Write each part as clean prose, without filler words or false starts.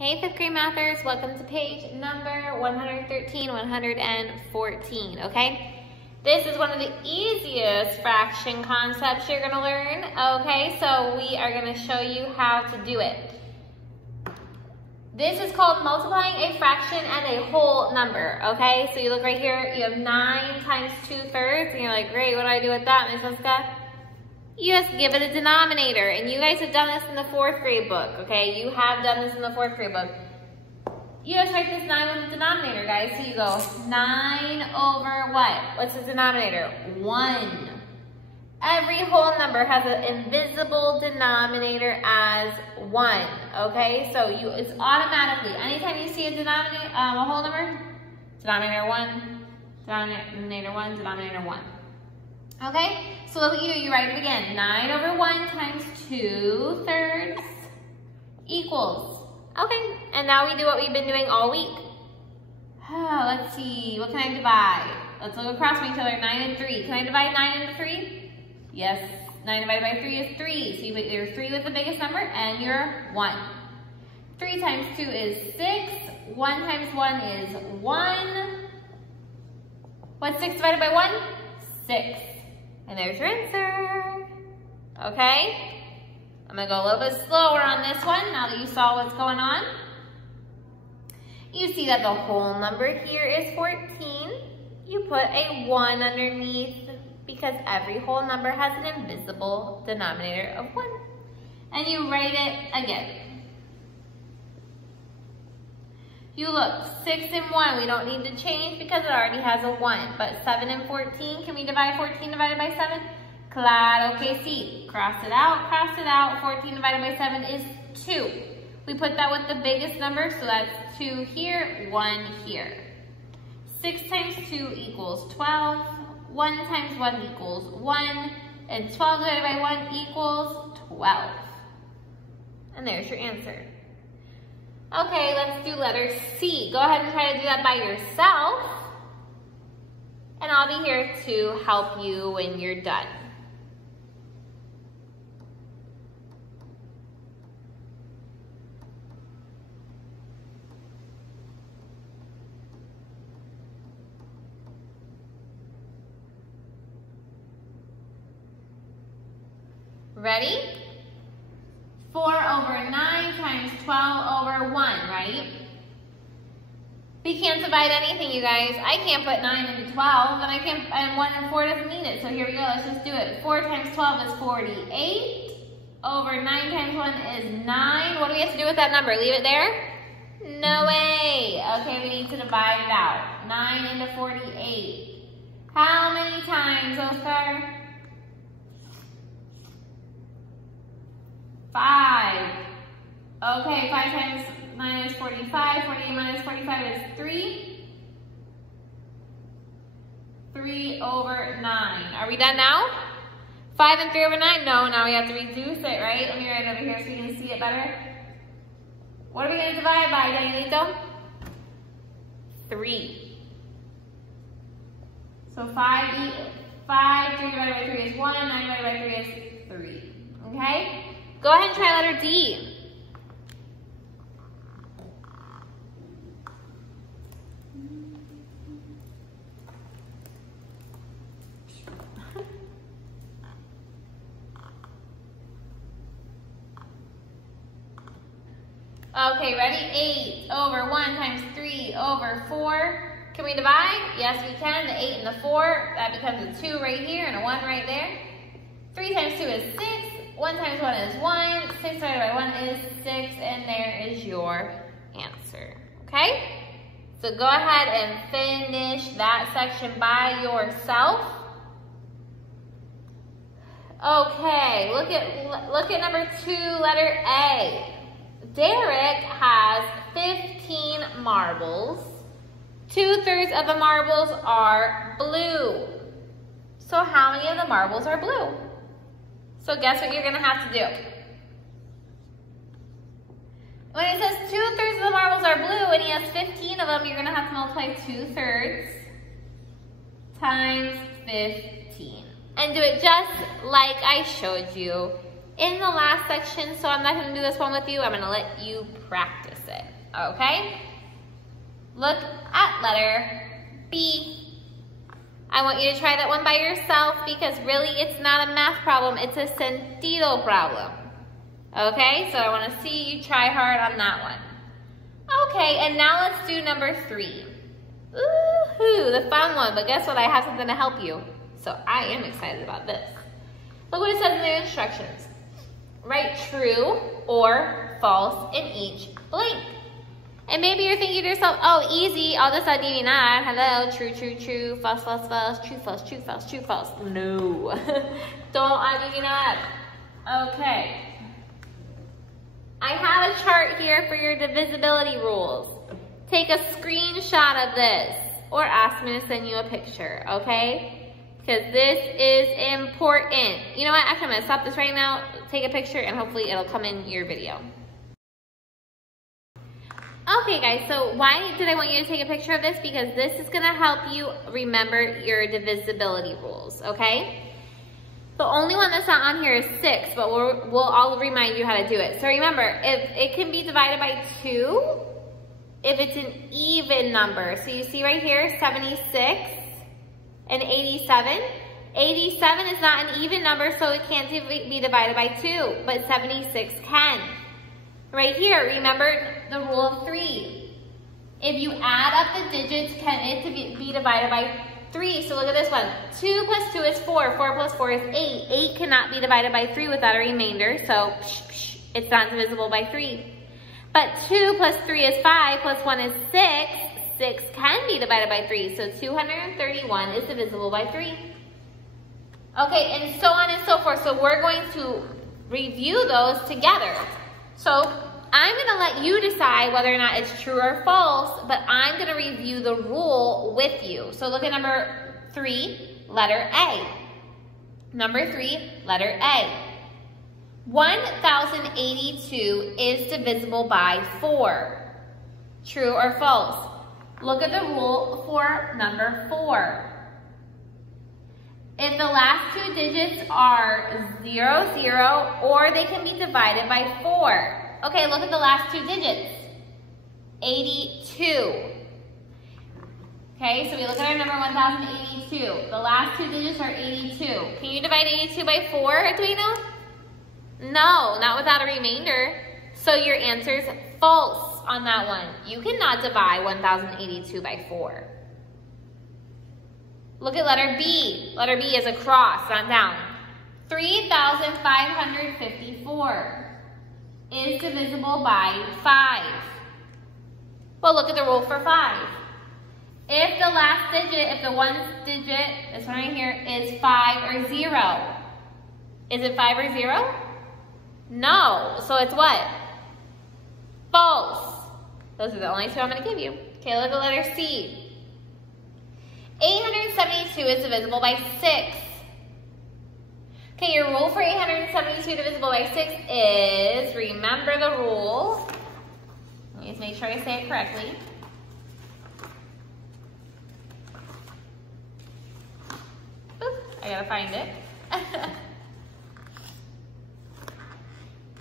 Hey fifth grade mathers, welcome to page number 113, 114, okay? This is one of the easiest fraction concepts you're gonna learn, okay? So we are gonna show you how to do it. This is called multiplying a fraction and a whole number, okay? So you look right here, you have 9 times 2/3, and you're like, great, what do I do with that, Ms. Jessica? You just give it a denominator, and you guys have done this in the 4th grade book, okay? You have done this in the 4th grade book. You just write this 9 with the denominator, guys. So you go 9 over what? What's the denominator? 1. Every whole number has an invisible denominator as 1, okay? So it's automatically, anytime you see a denominator, a whole number, denominator 1, denominator 1, denominator 1. Okay, so look at you write it again. 9 over 1 times 2/3 equals. Okay, and now we do what we've been doing all week. Let's see, what can I divide? Let's look across from each other, 9 and 3. Can I divide 9 into 3? Yes, 9 divided by 3 is 3. So you put your 3 with the biggest number and your 1. 3 times 2 is 6. 1 times 1 is 1. What's 6 divided by 1? 6. And there's your answer, okay? I'm gonna go a little bit slower on this one now that you saw what's going on. You see that the whole number here is 14. You put a 1 underneath because every whole number has an invisible denominator of 1. And you write it again. You look, 6 and 1, we don't need to change because it already has a 1. But 7 and 14, can we divide 14 divided by 7? Claro que sí. Cross it out, cross it out. 14 divided by 7 is 2. We put that with the biggest number, so that's 2 here, 1 here. 6 times 2 equals 12. 1 times 1 equals 1. And 12 divided by 1 equals 12. And there's your answer. Okay, let's do letter C. Go ahead and try to do that by yourself. And I'll be here to help you when you're done. Ready? 4 over 9 times 12 over 1, right? We can't divide anything, you guys. I can't put 9 into 12, and 1 and 4 doesn't need it. So here we go, let's just do it. 4 times 12 is 48. Over 9 times 1 is 9. What do we have to do with that number? Leave it there? No way. Okay, we need to divide it out. 9 into 48. How many times, Oscar? 5. Okay, 5 times 9 is 45. 48 minus 45 is 3. 3 over 9. Are we done now? 5 and 3 over 9? No, now we have to reduce it, right? Let me write it over here so you can see it better. What are we going to divide by, Danielito? 3. So 5, 3 divided by 3 is 1. 9 divided by 3 is 3. Okay? Go ahead and try letter D. Okay, ready? 8 over 1 times 3 over 4. Can we divide? Yes, we can. The 8 and the 4, that becomes a 2 right here and a 1 right there. 3 times 2 is 6. 1 times 1 is 1. 6 divided by 1 is 6, and there is your answer, okay? So go ahead and finish that section by yourself. Okay, look at number 2, letter A. Derek has 15 marbles. 2/3 of the marbles are blue. So how many of the marbles are blue? So guess what you're gonna have to do? When it says 2/3 of the marbles are blue and he has 15 of them, you're gonna have to multiply 2/3 times 15. And do it just like I showed you in the last section, so I'm not gonna do this one with you. I'm gonna let you practice it, okay? Look at letter B. I want you to try that one by yourself because really it's not a math problem, it's a sentido problem. Okay, so I want to see you try hard on that one. Okay, and now let's do number 3. Ooh, the fun one, but guess what? I have something to help you. So I am excited about this. Look what it says in the instructions. Write true or false in each blank. And maybe you're thinking to yourself, oh, easy, all this adivinar. Hello, true, true, true, false, false, false, true, false, true, false, true, false. No, don't adivinar. Okay. I have a chart here for your divisibility rules. Take a screenshot of this or ask me to send you a picture, okay? Because this is important. You know what? Actually, I'm going to stop this right now, take a picture, and hopefully it'll come in your video. Okay, guys, so why did I want you to take a picture of this? Because this is going to help you remember your divisibility rules, okay? The only one that's not on here is 6, but I'll remind you how to do it. So remember, if it can be divided by 2, if it's an even number. So you see right here, 76 and 87. 87 is not an even number, so it can't be divided by 2, but 76 can. Right here, remember the rule of 3. If you add up the digits, can it be divided by 3? So look at this one. 2 plus 2 is 4. 4 plus 4 is 8. 8 cannot be divided by 3 without a remainder, so it's not divisible by 3. But 2 plus 3 is 5, plus 1 is 6. 6 can be divided by 3, so 231 is divisible by 3. Okay, and so on and so forth. So we're going to review those together. So I'm going to let you decide whether or not it's true or false, but I'm going to review the rule with you. So look at number 3, letter A. Number 3, letter A. 1082 is divisible by 4. True or false? Look at the rule for number 4. If the last 2 digits are 0, 0, or they can be divided by 4. Okay, look at the last 2 digits. 82. Okay, so we look at our number 1082. The last 2 digits are 82. Can you divide 82 by 4, Edwino? No, not without a remainder. So your answer is false on that one. You cannot divide 1082 by 4. Look at letter B. Letter B is a cross, not down. 3,554 is divisible by 5. Well, look at the rule for 5. If the last digit, if the one digit, this one right here, is 5 or 0. Is it 5 or 0? No. So it's what? False. Those are the only 2 I'm going to give you. Okay, look at letter C. 872 is divisible by 6. Okay, your rule for 872 divisible by 6 is, remember the rule. Let me just make sure I say it correctly. Oops, I gotta find it.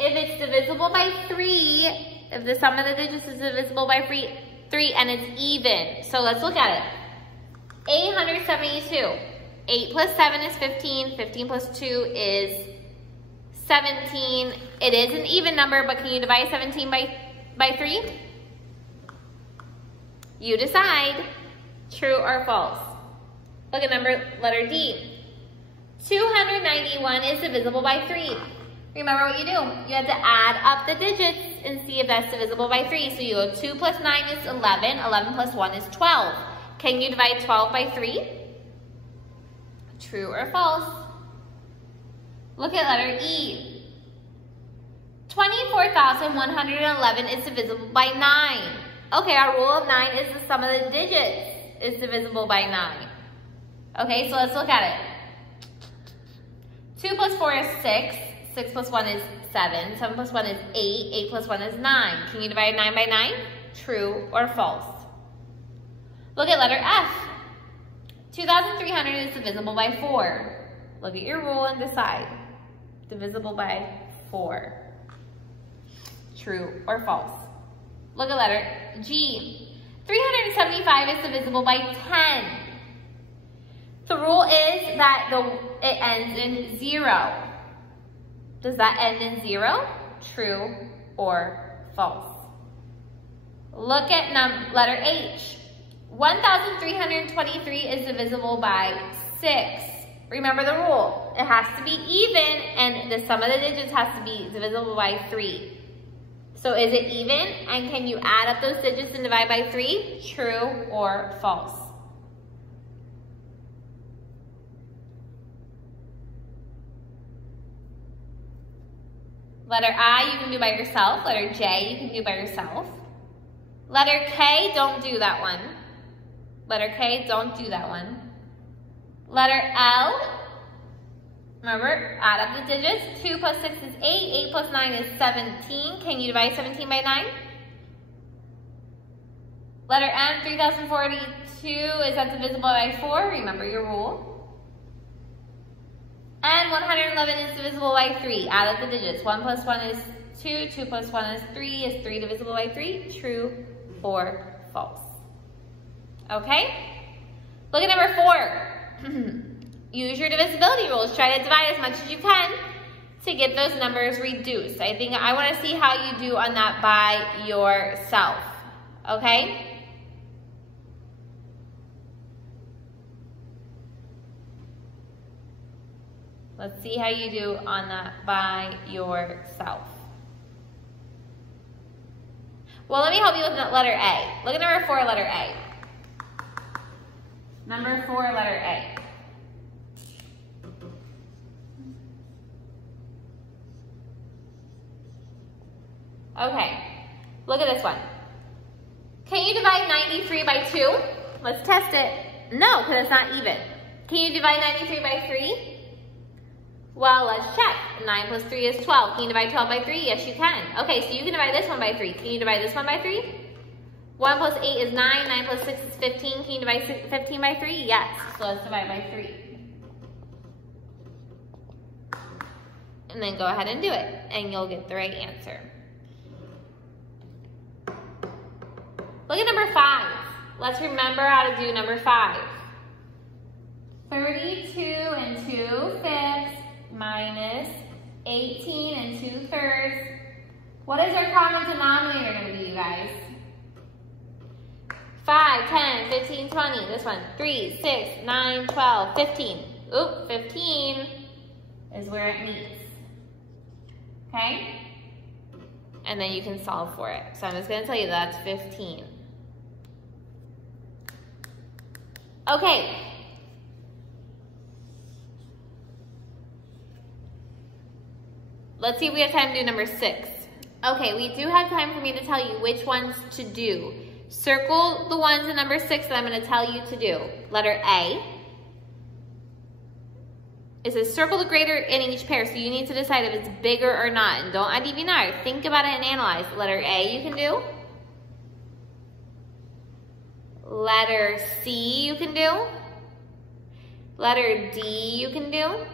If it's divisible by 3, if the sum of the digits is divisible by 3 and it's even. So let's look at it. 872. 8 plus 7 is 15. 15 plus 2 is 17. It is an even number, but can you divide 17 by 3? You decide. True or false? Look at letter D. 291 is divisible by 3. Remember what you do. You have to add up the digits and see if that's divisible by 3. So you go 2 plus 9 is 11. 11 plus 1 is 12. Can you divide 12 by 3? True or false? Look at letter E. 24,111 is divisible by 9. Okay, our rule of 9 is the sum of the digits is divisible by 9. Okay, so let's look at it. 2 plus 4 is 6. 6 plus 1 is 7. 7 plus 1 is 8. 8 plus 1 is 9. Can you divide 9 by 9? True or false? Look at letter F. 2,300 is divisible by 4. Look at your rule and decide. Divisible by 4. True or false? Look at letter G. 375 is divisible by 10. The rule is that it ends in 0. Does that end in 0? True or false? Look at letter H. 1,323 is divisible by 6. Remember the rule. It has to be even, and the sum of the digits has to be divisible by 3. So is it even? And can you add up those digits and divide by 3? True or false? Letter I, you can do by yourself. Letter J, you can do by yourself. Letter K, don't do that one. Letter K, don't do that one. Letter L, remember, add up the digits. 2 plus 6 is 8. 8 plus 9 is 17. Can you divide 17 by 9? Letter M, 3,042, is that divisible by 4? Remember your rule. And 111 is divisible by 3. Add up the digits. 1 plus 1 is 2. 2 plus 1 is 3. Is 3 divisible by 3? True or false? Okay? Look at number 4. Use your divisibility rules. Try to divide as much as you can to get those numbers reduced. I want to see how you do on that by yourself. Okay? Let's see how you do on that by yourself. Well, let me help you with letter A. Look at number 4, letter A. Number 4, letter A. Okay, look at this one. Can you divide 93 by 2? Let's test it. No, because it's not even. Can you divide 93 by 3? Well, let's check. 9 plus 3 is 12. Can you divide 12 by 3? Yes, you can. Okay, so you can divide this one by 3. Can you divide this one by 3? 1 plus 8 is 9. 9 plus 6 is 15. Can you divide 15 by 3? Yes. So let's divide by 3. And then go ahead and do it, and you'll get the right answer. Look at number 5. Let's remember how to do number 5. 32 and 2/5 minus 18 and 2/3. What is our common denominator going to be, you guys? 5, 10, 15, 20. This one. 3, 6, 9, 12, 15. Oop, 15 is where it meets. Okay? And then you can solve for it. So I'm just going to tell you that's 15. Okay. Let's see if we have time to do number 6. Okay, we do have time for me to tell you which ones to do. Circle the ones in number 6 that I'm going to tell you to do. Letter A. It says circle the greater in each pair, so you need to decide if it's bigger or not. And don't add even R. Think about it and analyze. Letter A you can do. Letter C you can do. Letter D you can do.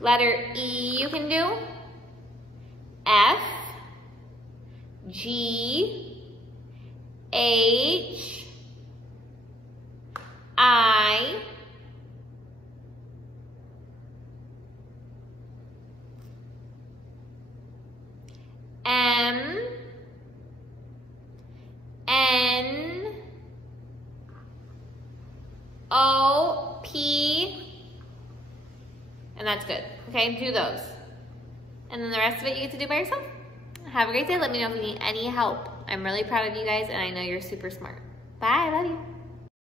Letter E you can do. F, G, H, I, M, N, O, P, and that's good. Okay, do those. And then the rest of it you get to do by yourself. Have a great day. Let me know if you need any help. I'm really proud of you guys, and I know you're super smart. Bye, I love you.